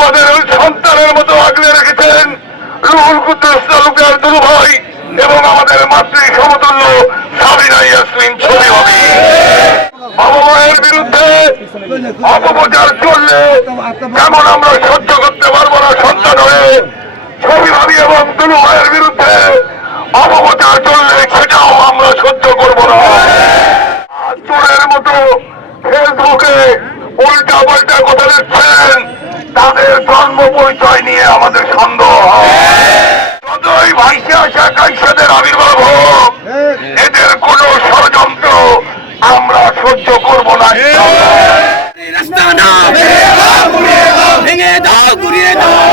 আমাদের ওই সন্তানের মতো আগলে রেখেছেন রুহুল কুদ্দুস তালুকদার দুরু ভাই এবং আমাদের মাতৃ সমতুল্য সাবিনা ইয়াসমিন ছবি হবে। বাবা মায়ের বিরুদ্ধে অপপ্রচার চললে যেমন আমরা সহ্য করতে পারব না সন্তান হয়ে? ছবি ভাবি এবং দুলু ভাইয়ের বিরুদ্ধে অপপ্রচার চললে সেটাও আমরা সহ্য করব না আর চোরের মতো ফেসবুকে উল্টা পাল্টা কথা লিখছেন তাদের জন্ম পরিচয় নিয়ে আমাদের সন্দেহ হয় যতই ভাইসে আসা কাইসাদের আবির্ভাব হোক এদের কোনো ষড়যন্ত্র আমরা সহ্য করব না ভেঙে দাও ঘুরিয়ে দাও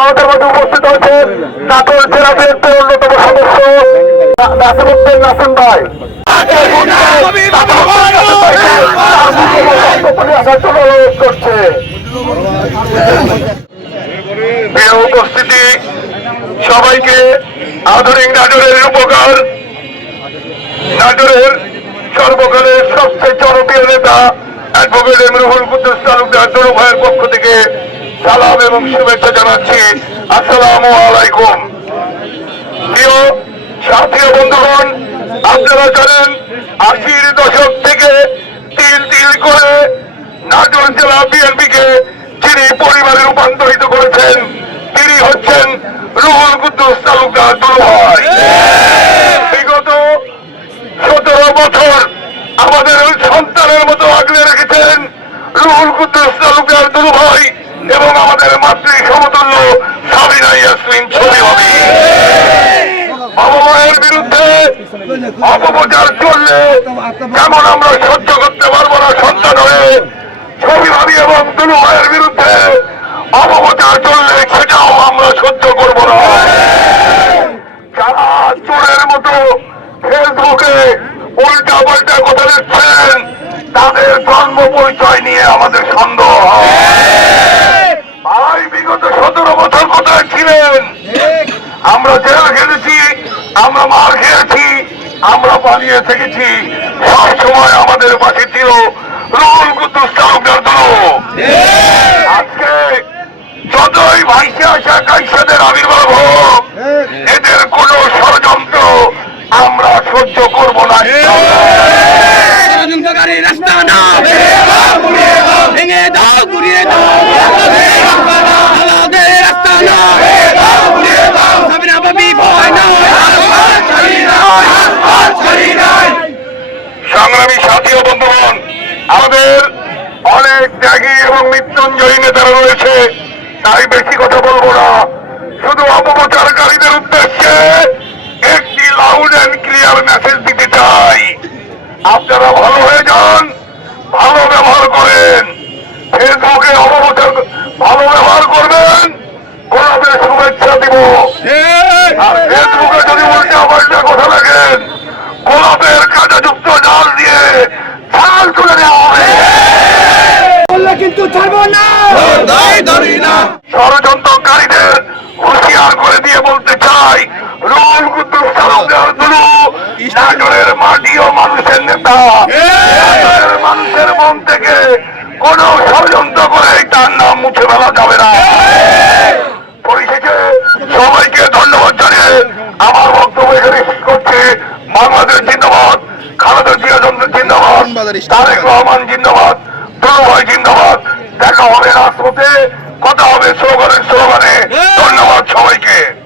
আমাদের মধ্যে উপস্থিত হয়েছেন নাটোর জেলা না- নাসিরুদ্দিন নাসিম ভাই উপস্থিতি সবাইকে আধুনিক নাটোরের উপকার নাটোরের সর্বকালের সবচেয়ে জনপ্রিয় নেতা অ্যাডভোকেট এমরুল কুদ্দুস তালুকদার দরু পক্ষ থেকে সালাম এবং শুভেচ্ছা জানাচ্ছি আসসালামু আলাইকুম প্রিয় সাথী বন্ধুগণ আপনারা জানেন আশির দশক থেকে তিল তিল করে নাটোর জেলা বিএনপিকে যিনি পরিবারে রূপান্তরিত করেছেন তিনি হচ্ছেন রুহুল কুদ্দুস তালুকদার দুরু ভাই বিগত সতেরো বছর আমাদের ওই সন্তানের মতো আগলে রেখেছেন রুহুল কুদ্দুস তালুকদার দুরু ভাই এবং আমাদের মাতৃ সমতুল্য সাবিনা ইয়াসমিন ছবি হবে বাবা মায়ের বিরুদ্ধে অপপ্রচার চললে যেমন আমরা সহ্য করতে পারব না সন্তান হয়ে? ছবি ভাবি এবং দুলু ভাইয়ের বিরুদ্ধে অপপ্রচার চললে সেটাও আমরা সহ্য করব না। যারা চোরের মতো ফেসবুকে উল্টা পাল্টা কথা লিখছেন তাদের জন্ম পরিচয় নিয়ে আমাদের সন্দেহ হয়। ভাই বিগত সতেরো বছর কোথায় ছিলেন? আমরা জেল খেলেছি আমরা মার আমরা পালিয়ে থেকেছি। সব সময় আমাদের পাশে ছিল রুহুল কুদ্দুস তালুকদার আজকে যতই ভাইসে আসা কাইসাদের আবির্ভাব হোক এদের কোনো ষড়যন্ত্র আমরা সহ্য করব না। ষড়যন্ত্রকারী রাস্তা না ভেঙে দাও ঘুরিয়ে দাও আলাদের রাস্তা না সাবিনা বাবি ভয় না সংগ্রামী সাথী ও বন্ধুগণ, আমাদের অনেক ত্যাগী এবং মৃত্যুঞ্জয়ী নেতারা রয়েছে। তাই বেশি কথা বলব না। শুধু অপপ্রচারকারীদের উদ্দেশ্যে একটি লাউড অ্যান্ড ক্লিয়ার মেসেজ দিতে চাই। আপনারা ভালো হয়ে যান, ভালো ব্যবহার করেন। ফেসবুকে অপপ্রচার, ভালো ব্যবহার করবেন গোলাপের শুভেচ্ছা দিব আর ফেসবুকে যদি উল্টা পাল্টা কথা লাগেন গোলাপের কাঁটাযুক্ত জাল দিয়ে ছাল তুলে দেওয়া হবে বললে কিন্তু ছাড়বো না ষড়যন্ত্রকারীদের হুঁশিয়ার করে দিয়ে বলতে চাই রুল কুদ্দুস তালুকদার দুলু নাটোরের মাটি ও মানুষের নেতা। মানুষের মন থেকে কোন ষড়যন্ত্র করে তার নাম মুছে ফেলা যাবে না। পরিশেষে সবাইকে ধন্যবাদ জানিয়ে আমার বক্তব্য এখানে করছি। বাংলাদেশ জিন্দাবাদ খালেদা জিয়া জিন্দাবাদ তারেক রহমান জিন্দাবাদ দুলু ভাই জিন্দাবাদ। দেখা হবে রাজপথে। কথা হবে স্লোগানে স্লোগানে। ধন্যবাদ সবাইকে।